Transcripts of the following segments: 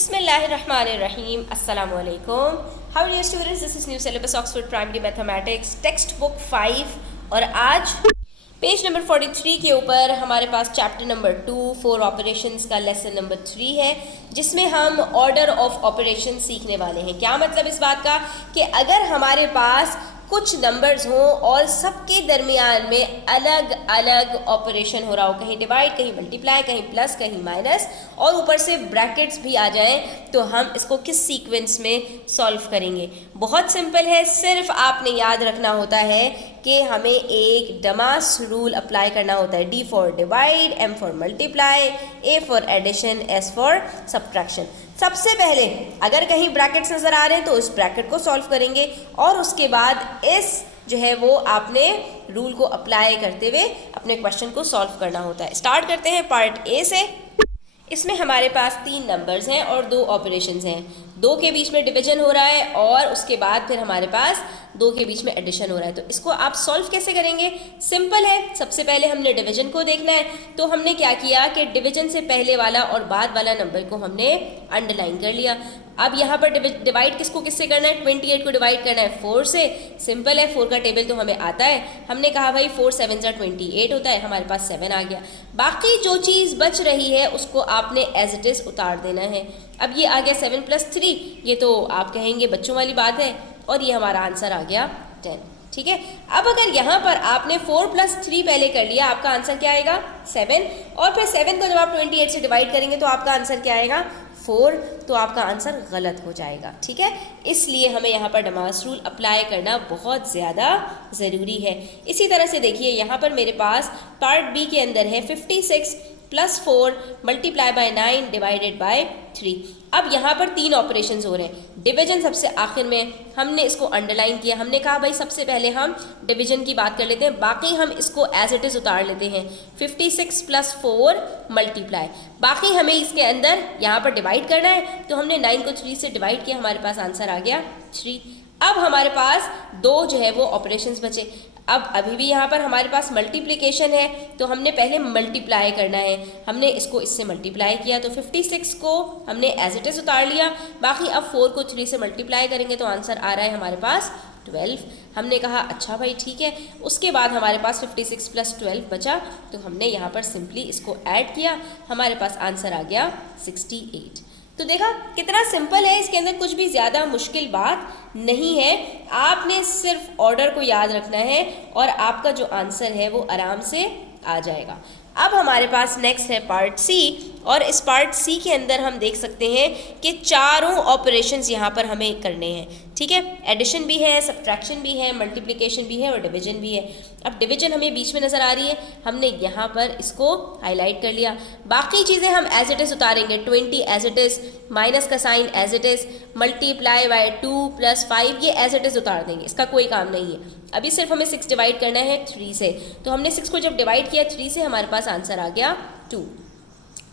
Bismillahirrahmanirrahim. Assalamu alaikum. How are you students? This is new syllabus Oxford Primary Mathematics text book 5 और आज page number 43 के ऊपर हमारे पास chapter number 2 4 operations का lesson number 3 है, जिसमें हम ऑर्डर ऑफ ऑपरेशन सीखने वाले हैं। क्या मतलब इस बात का कि अगर हमारे पास कुछ नंबर्स हों और सबके दरमियान में अलग अलग ऑपरेशन हो रहा हो, कहीं डिवाइड, कहीं मल्टीप्लाई, कहीं प्लस, कहीं माइनस, और ऊपर से ब्रैकेट्स भी आ जाएं, तो हम इसको किस सीक्वेंस में सॉल्व करेंगे। बहुत सिंपल है, सिर्फ आपने याद रखना होता है कि हमें एक डमास रूल अप्लाई करना होता है। D for divide, M for multiply, A for addition, S for subtraction. सबसे पहले अगर कहीं ब्रैकेट्स नज़र आ रहे हैं तो उस ब्रैकेट को सॉल्व करेंगे और उसके बाद इस जो है वो आपने रूल को अप्लाई करते हुए अपने क्वेश्चन को सॉल्व करना होता है। स्टार्ट करते हैं पार्ट ए से। इसमें हमारे पास 3 नंबर्स हैं और 2 ऑपरेशंस हैं। 2 के बीच में डिवीजन हो रहा है और उसके बाद फिर हमारे पास 2 के बीच में एडिशन हो रहा है। तो इसको आप सॉल्व कैसे करेंगे? सिंपल है, सबसे पहले हमने डिवीजन को देखना है। तो हमने क्या किया कि डिवीजन से पहले वाला और बाद वाला नंबर को हमने अंडरलाइन कर लिया। अब यहाँ पर डिवाइड किसको किससे करना है? 28 को डिवाइड करना है 4 से। सिंपल है, 4 का टेबल तो हमें आता है। हमने कहा भाई 4 7 28 होता है, हमारे पास 7 आ गया। बाकी जो चीज़ बच रही है उसको आपने एज इट इज़ उतार देना है। अब ये आ गया 7 + 3, ये तो आप कहेंगे बच्चों वाली बात है, और ये हमारा आंसर आ गया 10। ठीक है, अब अगर यहाँ पर आपने 4 + 3 पहले कर लिया, आपका आंसर क्या आएगा? 7। और फिर 7 को जब आप 28 से डिवाइड करेंगे तो आपका आंसर क्या आएगा? 4। तो आपका आंसर गलत हो जाएगा। ठीक है, इसलिए हमें यहाँ पर डमास रूल अप्लाई करना बहुत ज़्यादा ज़रूरी है। इसी तरह से देखिए, यहाँ पर मेरे पास पार्ट बी के अंदर है 56 + 4 × 9 ÷ 3। अब यहाँ पर 3 ऑपरेशंस हो रहे हैं। डिवीजन सबसे आखिर में, हमने इसको अंडरलाइन किया। हमने कहा भाई सबसे पहले हम डिवीजन की बात कर लेते हैं, बाकी हम इसको एज इट इज़ उतार लेते हैं। 56 + 4 × बाकी हमें इसके अंदर यहाँ पर डिवाइड करना है, तो हमने 9 को 3 से डिवाइड किया, हमारे पास आंसर आ गया 3। अब हमारे पास 2 जो है वो ऑपरेशंस बचे। अब अभी भी यहाँ पर हमारे पास मल्टीप्लिकेशन है, तो हमने पहले मल्टीप्लाई करना है। हमने इसको इससे मल्टीप्लाई किया, तो 56 को हमने एज इट इज़ उतार लिया। बाकी अब 4 को 3 से मल्टीप्लाई करेंगे तो आंसर आ रहा है हमारे पास 12। हमने कहा अच्छा भाई ठीक है। उसके बाद हमारे पास 56 + 12 बचा, तो हमने यहाँ पर सिंपली इसको ऐड किया, हमारे पास आंसर आ गया 68। तो देखा कितना सिंपल है, इसके अंदर कुछ भी ज़्यादा मुश्किल बात नहीं है। आपने सिर्फ ऑर्डर को याद रखना है और आपका जो आंसर है वो आराम से आ जाएगा। अब हमारे पास नेक्स्ट है पार्ट सी, और इस पार्ट सी के अंदर हम देख सकते हैं कि चारों ऑपरेशंस यहाँ पर हमें करने हैं। ठीक है, एडिशन भी है, सब्ट्रैक्शन भी है, मल्टीप्लिकेशन भी है और डिवीजन भी है। अब डिवीजन हमें बीच में नज़र आ रही है, हमने यहाँ पर इसको हाईलाइट कर लिया। बाकी चीज़ें हम एज इट इज़ उतारेंगे। 20 एज इट इज़, माइनस का sign as it is, multiply by 2 + 5 ये एज इट इज़ उतार देंगे, इसका कोई काम नहीं है। अभी सिर्फ हमें 6 डिवाइड करना है 3 से, तो हमने 6 को जब डिवाइड किया 3 से, हमारे पास आंसर आ गया 2।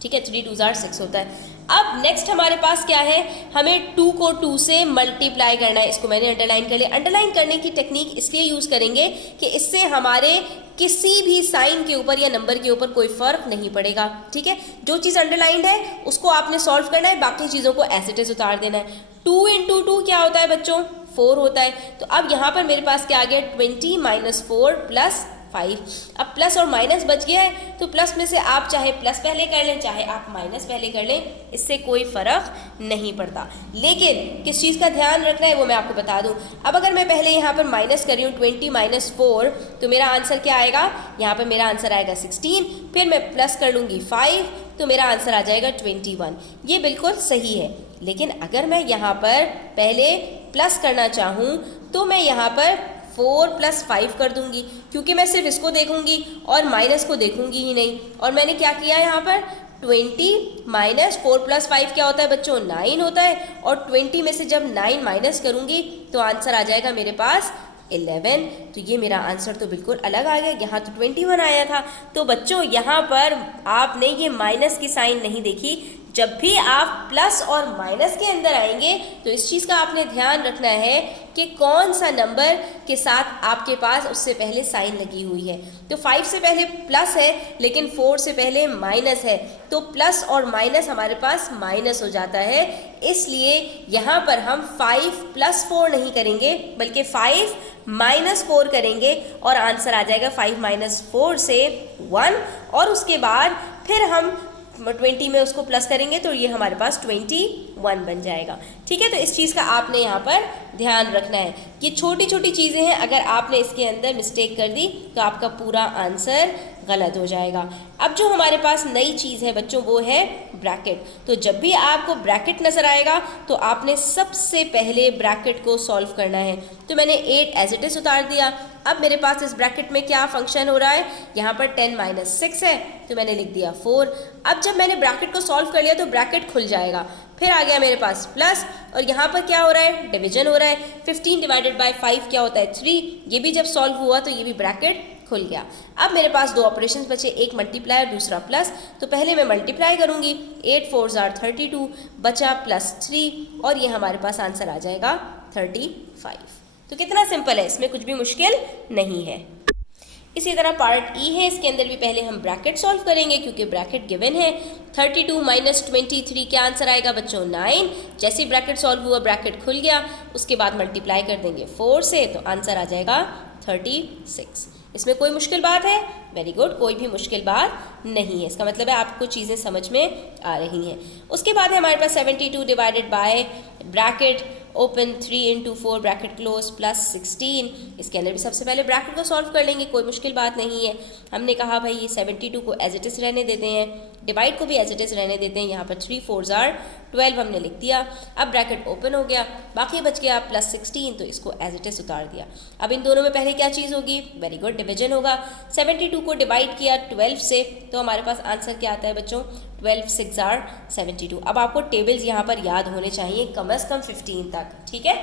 ठीक है, 3 2 6 होता है। अब नेक्स्ट हमारे पास क्या है? हमें 2 को 2 से मल्टीप्लाई करना है। इसको मैंने अंडरलाइन कर लिया। अंडरलाइन करने की टेक्निक इसलिए यूज़ करेंगे कि इससे हमारे किसी भी साइन के ऊपर या नंबर के ऊपर कोई फ़र्क नहीं पड़ेगा। ठीक है, जो चीज़ अंडरलाइंड है उसको आपने सॉल्व करना है, बाकी चीज़ों को एज इट इज़ उतार देना है। 2 × 2 क्या होता है बच्चों? 4 होता है। तो अब यहाँ पर मेरे पास क्या आ गया? 20 - 4 + 5। अब प्लस और माइनस बच गया है, तो प्लस में से आप चाहे प्लस पहले कर लें, चाहे आप माइनस पहले कर लें, इससे कोई फ़र्क नहीं पड़ता। लेकिन किस चीज़ का ध्यान रखना है वो मैं आपको बता दूं। अब अगर मैं पहले यहाँ पर माइनस कर रही हूँ 20 - 4, तो मेरा आंसर क्या आएगा? यहाँ पर मेरा आंसर आएगा 16। फिर मैं प्लस कर लूँगी 5, तो मेरा आंसर आ जाएगा 21। ये बिल्कुल सही है। लेकिन अगर मैं यहाँ पर पहले प्लस करना चाहूँ तो मैं यहाँ पर 4 + 5 कर दूंगी, क्योंकि मैं सिर्फ इसको देखूंगी और माइनस को देखूंगी ही नहीं। और मैंने क्या किया यहाँ पर? 20 - 4 + 5 क्या होता है बच्चों? 9 होता है। और 20 में से जब 9 माइनस करूंगी तो आंसर आ जाएगा मेरे पास 11। तो ये मेरा आंसर तो बिल्कुल अलग आ गया। यहाँ तो 21 आया था। तो बच्चों यहाँ पर आपने ये माइनस की साइन नहीं देखी, जब भी आप प्लस और माइनस के अंदर आएंगे तो इस चीज़ का आपने ध्यान रखना है कि कौन सा नंबर के साथ आपके पास उससे पहले साइन लगी हुई है। तो 5 से पहले प्लस है लेकिन 4 से पहले माइनस है, तो प्लस और माइनस हमारे पास माइनस हो जाता है, इसलिए यहाँ पर हम 5 + 4 नहीं करेंगे बल्कि 5 - 4 करेंगे और आंसर आ जाएगा 5 - 4 से 1, और उसके बाद फिर हम 20 में उसको प्लस करेंगे तो ये हमारे पास 21 बन जाएगा। ठीक है, तो इस चीज़ का आपने यहाँ पर ध्यान रखना है। ये छोटी छोटी चीज़ें हैं, अगर आपने इसके अंदर मिस्टेक कर दी तो आपका पूरा आंसर गलत हो जाएगा। अब जो हमारे पास नई चीज़ है बच्चों वो है ब्रैकेट। तो जब भी आपको ब्रैकेट नज़र आएगा तो आपने सबसे पहले ब्रैकेट को सॉल्व करना है। तो मैंने 8 एज इट इज़ उतार दिया। अब मेरे पास इस ब्रैकेट में क्या फंक्शन हो रहा है, यहाँ पर 10 - 6 है तो मैंने लिख दिया 4। अब जब मैंने ब्रैकेट को सॉल्व कर लिया तो ब्रैकेट खुल जाएगा, फिर आ गया मेरे पास प्लस, और यहाँ पर क्या हो रहा है, डिवीजन हो रहा है। 15 / 5 क्या होता है 3, ये भी जब सॉल्व हुआ तो ये भी ब्रैकेट खुल गया। अब मेरे पास 2 ऑपरेशंस बचे, एक मल्टीप्लाई और दूसरा प्लस। तो पहले मैं मल्टीप्लाई करूंगी, 8 4 = 32 बचा +3 और ये हमारे पास आंसर आ जाएगा 35। तो कितना सिंपल है, इसमें कुछ भी मुश्किल नहीं है। इसी तरह पार्ट ई है, इसके अंदर भी पहले हम ब्रैकेट सॉल्व करेंगे क्योंकि ब्रैकेट गिवन है। 32 - 23 क्या आंसर आएगा बच्चों 9। जैसे ही ब्रैकेट सॉल्व हुआ ब्रैकेट खुल गया, उसके बाद मल्टीप्लाई कर देंगे 4 से तो आंसर आ जाएगा 36। इसमें कोई मुश्किल बात है? वेरी गुड, कोई भी मुश्किल बात नहीं है। इसका मतलब है आपको चीज़ें समझ में आ रही हैं। उसके बाद है हमारे पास 72 divided by bracket open 3 × 4 bracket close +16। इसके अंदर भी सबसे पहले ब्रैकेट को सॉल्व कर लेंगे, कोई मुश्किल बात नहीं है। हमने कहा भाई ये 72 को एज इट इज़ रहने देते हैं, डिवाइड को भी एज इट इज़ रहने देते हैं। यहाँ पर 3 4 = 12 हमने लिख दिया। अब ब्रैकेट ओपन हो गया, बाकी बच गया +16 तो इसको एज इट इज़ उतार दिया। अब इन दोनों में पहले क्या चीज़ होगी, वेरी गुड, डिवीजन होगा। 72 को डिवाइड किया 12 से तो हमारे पास आंसर क्या आता है बच्चों 12 6 = 72। अब आपको टेबल्स यहाँ पर याद होने चाहिए कम से कम 15 तक, ठीक है।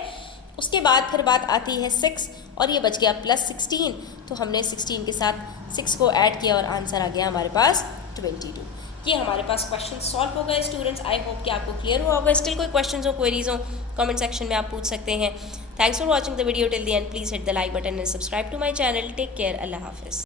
उसके बाद फिर बात आती है 6 और ये बच गया +16, तो हमने 16 के साथ 6 को ऐड किया और आंसर आ गया हमारे पास 22। ये हमारे पास क्वेश्चन सॉल्व हो गए स्टूडेंट्स। आई होप कि आपको क्लियर हुआ होगा। स्टिल कोई क्वेश्चन हो, क्वेरीज हो, कमेंट सेक्शन में आप पूछ सकते हैं। Thanks for watching the video till the end. Please hit the like button and subscribe to my channel. Take care, अल्लाह हाफिज़।